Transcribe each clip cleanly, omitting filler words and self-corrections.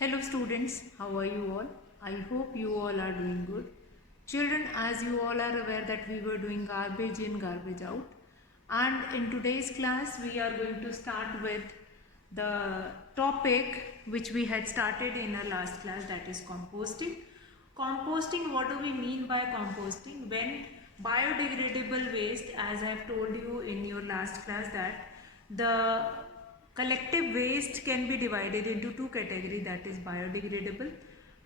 Hello students, how are you all? I hope you all are doing good. Children, as you all are aware that we were doing garbage in, garbage out. And in today's class, we are going to start with the topic which we had started in our last class, that is composting. Composting, what do we mean by composting? When biodegradable waste, as I have told you in your last class, that the collective waste can be divided into two categories, that is biodegradable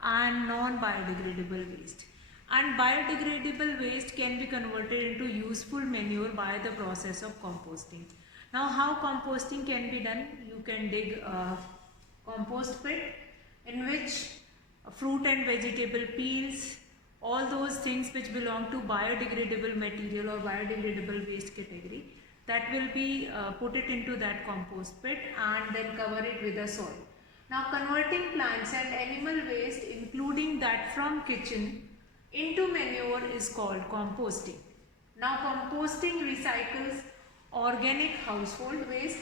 and non-biodegradable waste. And biodegradable waste can be converted into useful manure by the process of composting. Now how composting can be done? You can dig a compost pit in which fruit and vegetable peels, all those things which belong to biodegradable material or biodegradable waste category, that will be put it into that compost pit and then cover it with the soil. Now converting plants and animal waste, including that from kitchen, into manure is called composting. Now composting recycles organic household waste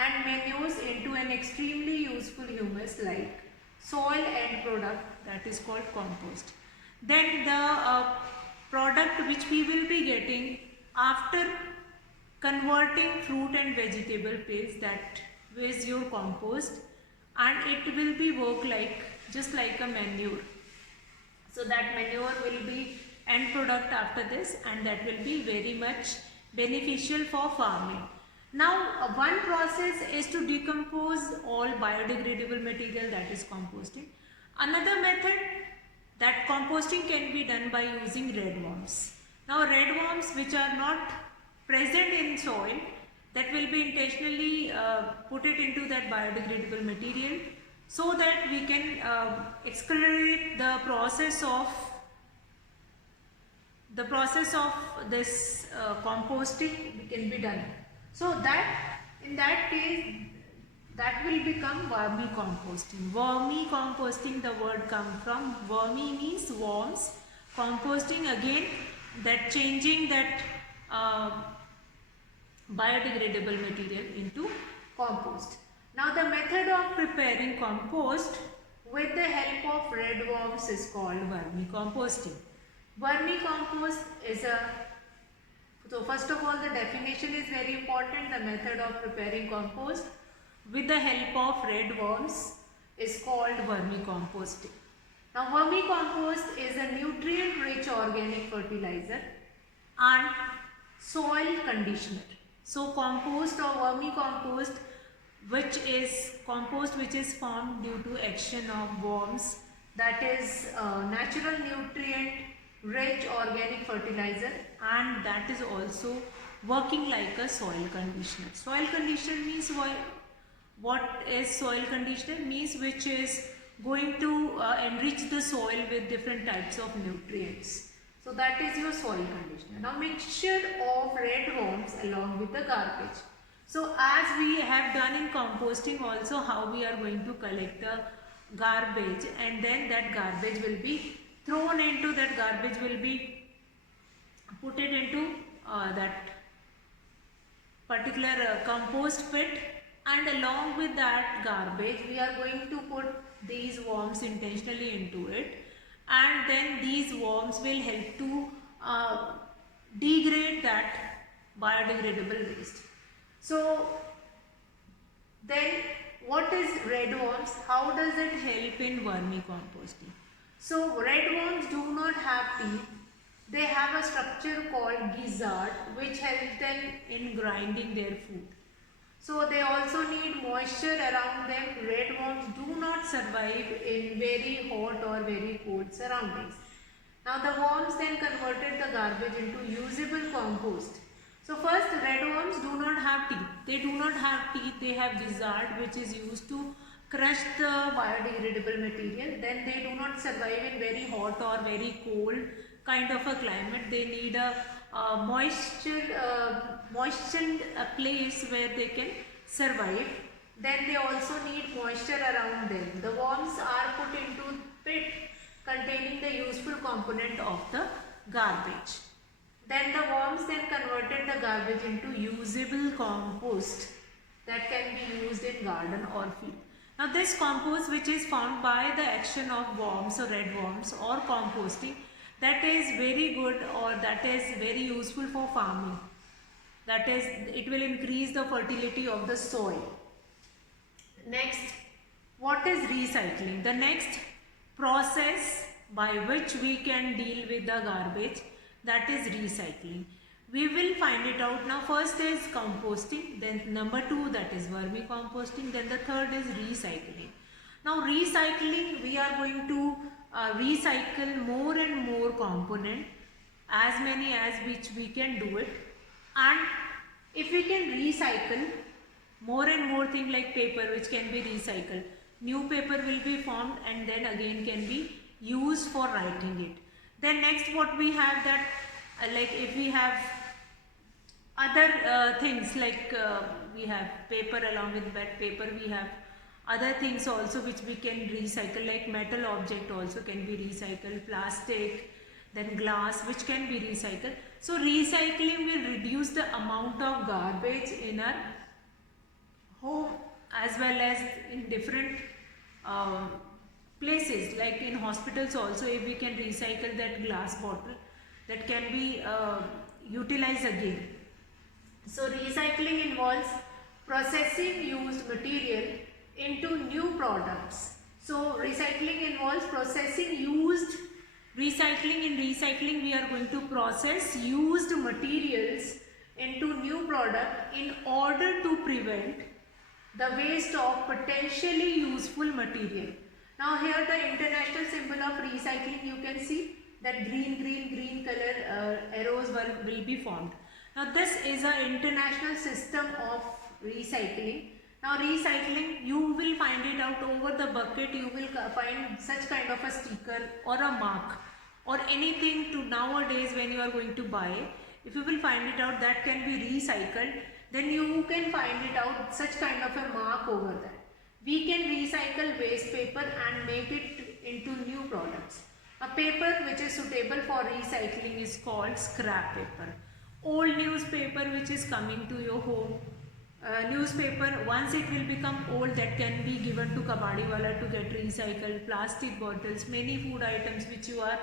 and manures into an extremely useful humus like soil end product, that is called compost. Then the product which we will be getting after converting fruit and vegetable paste, that is your compost, and it will be work like just like a manure. So that manure will be end product after this, and that will be very much beneficial for farming. Now one process is to decompose all biodegradable material, that is composting. Another method, that composting can be done by using red worms. Now red worms which are not present in soil, that will be intentionally put it into that biodegradable material so that we can accelerate the process of this composting can be done. So that in that case, that will become vermicomposting. Vermicomposting, the word comes from vermi means worms. Composting, again, that changing that biodegradable material into compost. Now the method of preparing compost with the help of red worms is called vermicomposting. Vermicompost is so first of all, the definition is very important. The method of preparing compost with the help of red worms is called vermicomposting. Now vermicompost is a nutrient rich organic fertilizer and soil conditioner. So compost or vermicompost, which is compost which is formed due to action of worms, that is natural nutrient rich organic fertilizer, and that is also working like a soil conditioner. Soil conditioner means what is soil conditioner? Means which is going to enrich the soil with different types of nutrients. So that is your soil conditioner. Now mixture of red worms along with the garbage. So as we have done in composting also, how we are going to collect the garbage, and then that garbage will be thrown into that garbage will be put it into that particular compost pit, and along with that garbage we are going to put these worms intentionally into it, and then these worms will help to degrade that biodegradable waste. So then what is red worms? How does it help in vermicomposting? So red worms do not have teeth. They have a structure called gizzard which helps them in grinding their food. So they also need moisture around them. Red worms do not survive in very hot or very cold surroundings. Now the worms then converted the garbage into usable compost. So first, red worms do not have teeth. They do not have teeth. They have gizzard which is used to crush the biodegradable material. Then they do not survive in very hot or very cold kind of a climate. They need a moistened place where they can survive. Then they also need moisture around them. The worms are put into pit containing the useful component of the garbage. Then the worms then converted the garbage into usable compost that can be used in garden or field. Now this compost, which is formed by the action of worms or red worms or composting, that is very good, or that is very useful for farming. That is, it will increase the fertility of the soil. Next, what is recycling? The next process by which we can deal with the garbage, that is recycling. We will find it out now. First is composting, then number 2, that is vermicomposting, then the third is recycling. Now recycling, we are going to recycle more and more component, as many as which we can do it. And if we can recycle more and more things like paper, which can be recycled, new paper will be formed and then again can be used for writing it. Then next, what we have, that like if we have other things like we have paper, along with that paper we have other things also which we can recycle, like metal object also can be recycled, plastic, then glass, which can be recycled. So recycling will reduce the amount of garbage in our home as well as in different places, like in hospitals also. If we can recycle that glass bottle, that can be utilized again. So recycling involves processing used material into new products. So recycling involves processing used, recycling, in recycling we are going to process used materials into new product in order to prevent the waste of potentially useful material. Now here the international symbol of recycling, you can see that green color arrows will be formed. Now this is an international system of recycling. Now recycling, you will find it out over the bucket, you will find such kind of a sticker or a mark or anything to nowadays when you are going to buy. If you will find it out that can be recycled, then you can find it out such kind of a mark over that. We can recycle waste paper and make it into new products. A paper which is suitable for recycling is called scrap paper. Old newspaper which is coming to your home, newspaper, once it will become old, that can be given to kabadiwala to get recycled. Plastic bottles, many food items which you are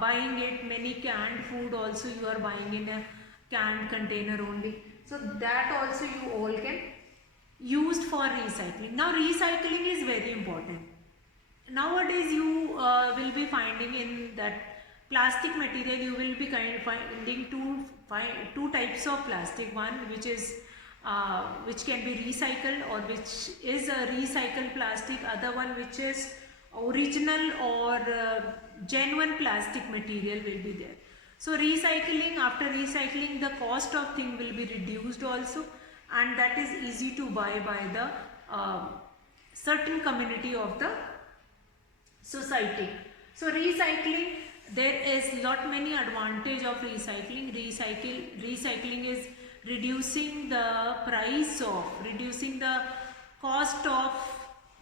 buying it, many canned food also you are buying in a canned container only. So that also you all can used for recycling. Now recycling is very important. Nowadays you will be finding in that plastic material, you will be finding two types of plastic. One which is which can be recycled or which is a recycled plastic, other one which is original or genuine plastic material will be there. So recycling, after recycling, the cost of thing will be reduced also, and that is easy to buy by the certain community of the society. So recycling, there is lot many advantage of recycling. Recycling is reducing the price of, reducing the cost of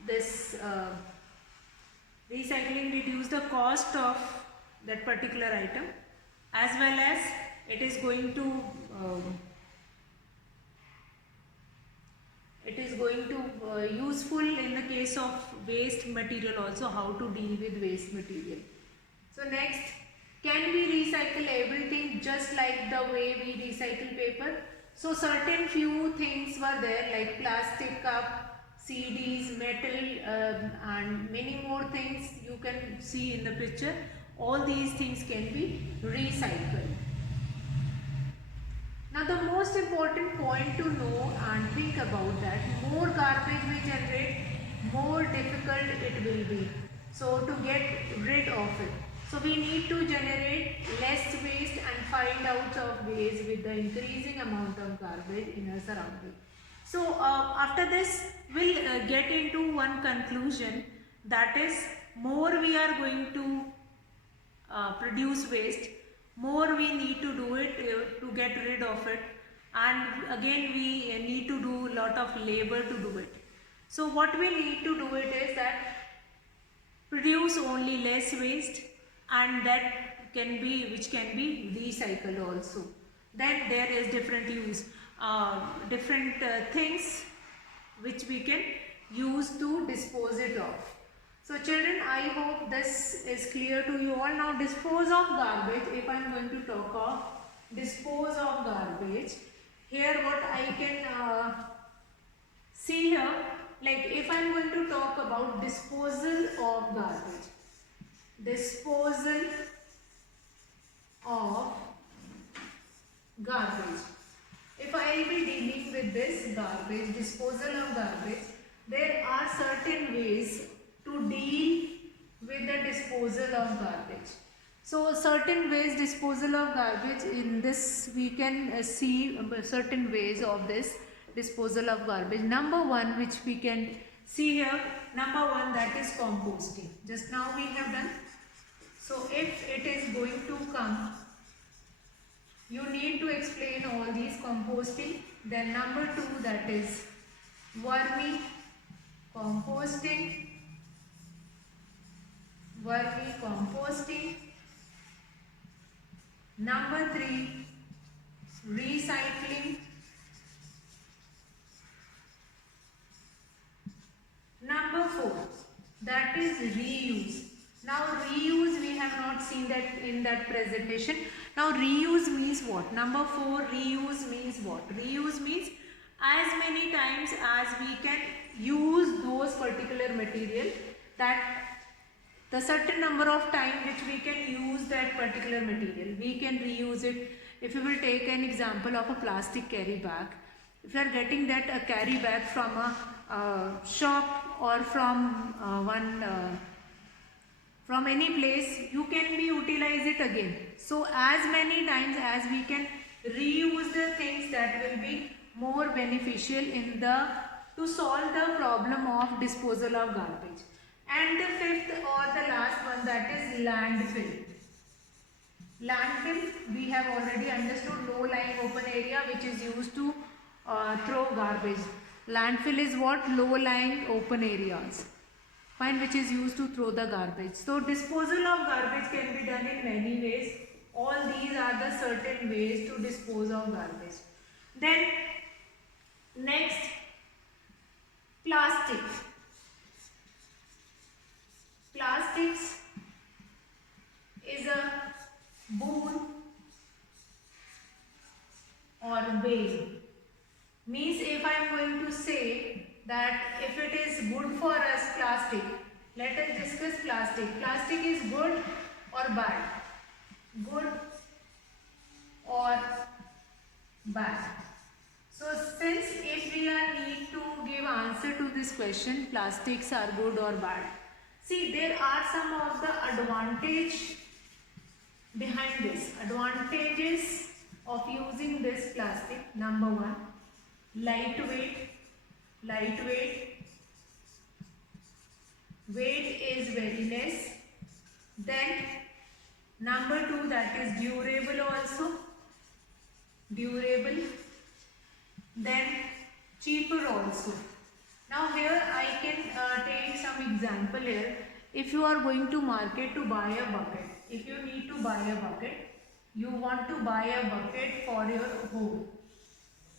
this recycling, reduce the cost of that particular item, as well as it is going to useful in the case of waste material also, how to deal with waste material. So next, can we recycle everything just like the way we recycle paper? So certain few things were there, like plastic cup, CDs, metal, and many more things you can see in the picture. All these things can be recycled. Now the most important point to know and think about that, more garbage we generate, more difficult it will be. So to get rid of it. So we need to generate less waste and find out of ways with the increasing amount of garbage in our surrounding. So after this, we'll get into one conclusion, that is, more we are going to produce waste, more we need to do it to get rid of it, and again we need to do a lot of labor to do it. So what we need to do it is that produce only less waste, and that can be, which can be recycled also. Then there is different use, different things which we can use to dispose it off. So children, I hope this is clear to you all. Now dispose of garbage, if I am going to talk of dispose of garbage, here what I can see here, like if I am going to talk about disposal of garbage, disposal of garbage. If I will be dealing with this garbage, disposal of garbage, there are certain ways to deal with the disposal of garbage. So certain ways disposal of garbage, in this we can see certain ways of this disposal of garbage. Number one, which we can see here, number one, that is composting. Just now we have done. So if it is going to come, you need to explain all these composting. Then number two, that is vermicomposting. Vermicomposting. Number three, recycling. Number four, that is reuse. Now reuse we have not seen that in that presentation. Now reuse means what? Number four, reuse means what? Reuse means as many times as we can use those particular material, that the certain number of time which we can use that particular material, we can reuse it. If you will take an example of a plastic carry bag, if you are getting that a carry bag from a shop or from from any place, you can be utilize it again. So as many times as we can reuse the things, that will be more beneficial in the to solve the problem of disposal of garbage. And the fifth or the last one, that is landfill. Landfill, we have already understood, low lying open area which is used to throw garbage. Landfill is what? Low lying open areas, fine, which is used to throw the garbage. So disposal of garbage can be done in many ways. All these are the certain ways to dispose of garbage. Then next, plastic. Plastics is a boon or bane. Means if I am going to say that if it is good for us, plastic, let us discuss plastic. Plastic is good or bad? Good or bad? So since if we are need to give answer to this question, plastics are good or bad. See, there are some of the advantage behind this. Advantages of using this plastic. Number one, lightweight. Weight is very less. Then number two, that is durable also. Durable. Then cheaper also. Now here I can take some example here. If you are going to market to buy a bucket, if you need to buy a bucket, you want to buy a bucket for your home,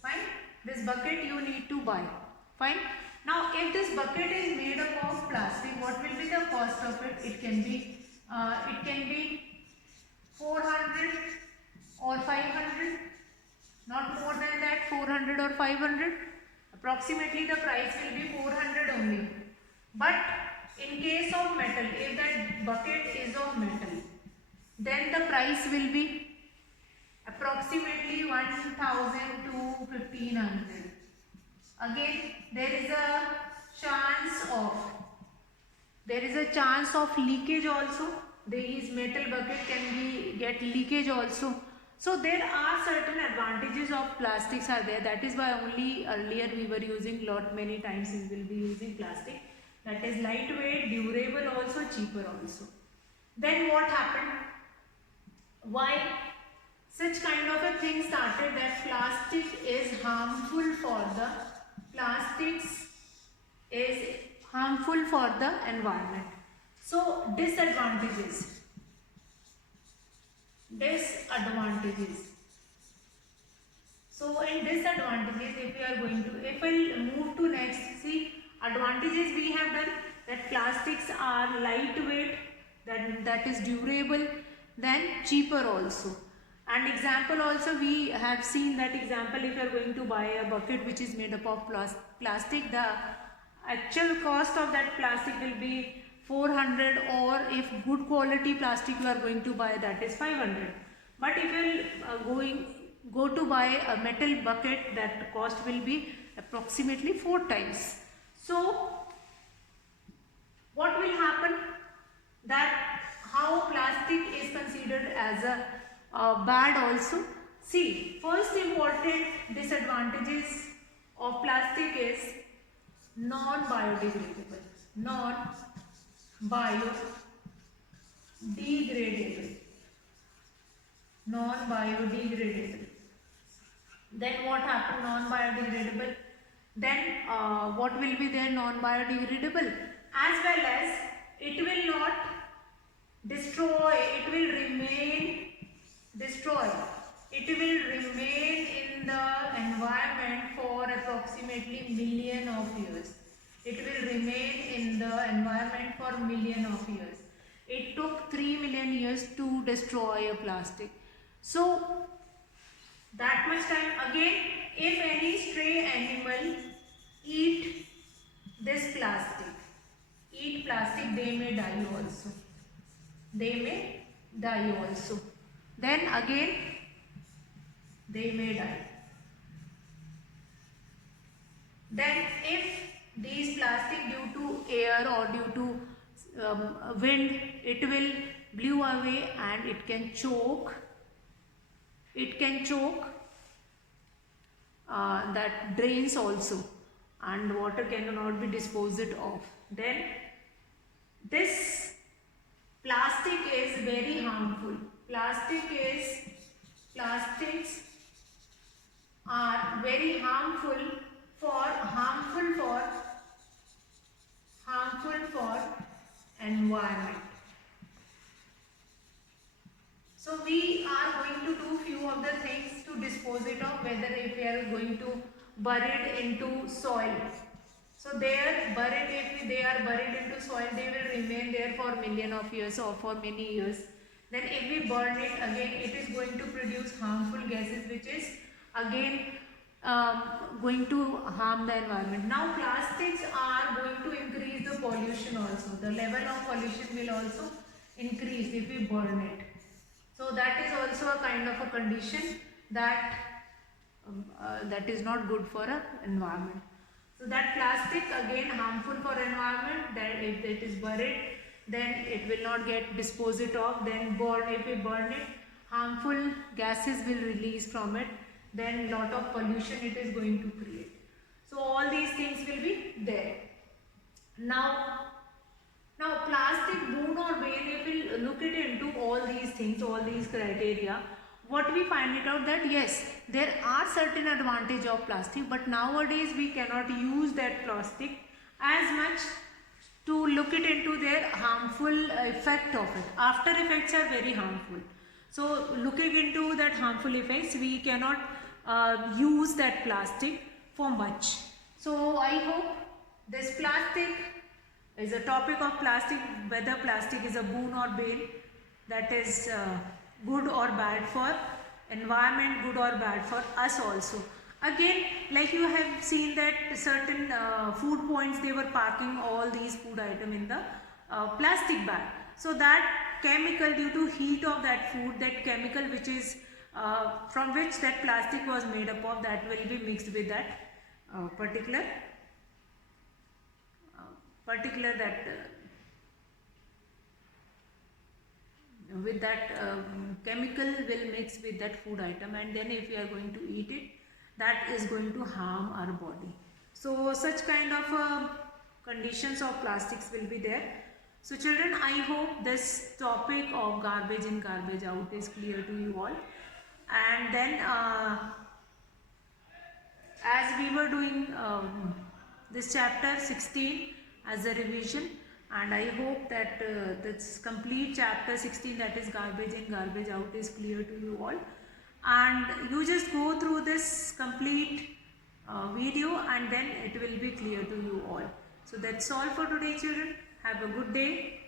fine, this bucket you need to buy, fine. Now if this bucket is made up of plastic, what will be the cost of it? It can be 400 or 500, not more than that, 400 or 500. Approximately the price will be 400 only. But in case of metal, if that bucket is of metal, then the price will be approximately 1000 to 1500. Again, there is a chance of leakage also. This metal bucket can get leakage also. So there are certain advantages of plastics are there. That is why only earlier we were using many times we will be using plastic. That is lightweight, durable also, cheaper also. Then what happened? Why such kind of a thing started, that plastics is harmful for the environment. So disadvantages. So in disadvantages, if we are going to, if we move to next, see, Advantages we have done that plastics are lightweight, that is durable, then cheaper also. And example also we have seen that example, if you are going to buy a bucket which is made up of plastic, the actual cost of that plastic will be 400, or if good quality plastic you are going to buy, that is 500. But if you are go to buy a metal bucket, that cost will be approximately 4 times. So what will happen, that how plastic is considered as a bad also. See, first important disadvantages of plastic is non-biodegradable. Non-biodegradable. Non-biodegradable. Then what happened? Non-biodegradable. Then what will be there? Non-biodegradable. As well as it will not destroy, it will remain destroy. It will remain in the environment for approximately million of years. It will remain in the environment for million of years. It took 3 million years to destroy a plastic. So that much time. Again, if any stray animal eat this plastic, they may die also. They may die also. Then again, they may die. Then if these plastic, due to air or due to wind, it will blow away and it can choke. That drains also, and water cannot be disposed of. Then this plastic is very harmful. Plastics are very harmful for environment. So we are going to do few of the things to dispose it of, whether if we are going to bury it into soil. So if they are buried into soil, they will remain there for million of years or for many years. Then if we burn it, again it is going to produce harmful gases, which is again going to harm the environment. Now plastics are going to increase the pollution also. The level of pollution will also increase if we burn it. So that is also a kind of a condition that that is not good for an environment. So that plastic again harmful for environment, that if it is buried, then it will not get disposed of. Then if we burn it, harmful gases will release from it. Then lot of pollution it is going to create. So all these things will be there. Now plastic, boon or bane, if we look it into all these things, all these criteria, what we find it out that yes, there are certain advantage of plastic, but nowadays we cannot use that plastic as much to look it into their harmful effect of it. After effects are very harmful. So looking into that harmful effects, we cannot use that plastic for much. So I hope this plastic is a topic of plastic, whether plastic is a boon or bane, that is good or bad for environment, good or bad for us also. Again, like you have seen that certain food points, they were packing all these food items in the plastic bag. So that chemical, due to heat of that food, that chemical which is from which that plastic was made up of, that will be mixed with that particular chemical will mix with that food item, and then if we are going to eat it, that is going to harm our body. So such kind of conditions of plastics will be there. So children, I hope this topic of garbage in, garbage out is clear to you all. And then as we were doing this chapter 16 as a revision, and I hope that this complete chapter 16, that is garbage in, garbage out, is clear to you all. And you just go through this complete video, and then it will be clear to you all. So that's all for today, children. Have a good day.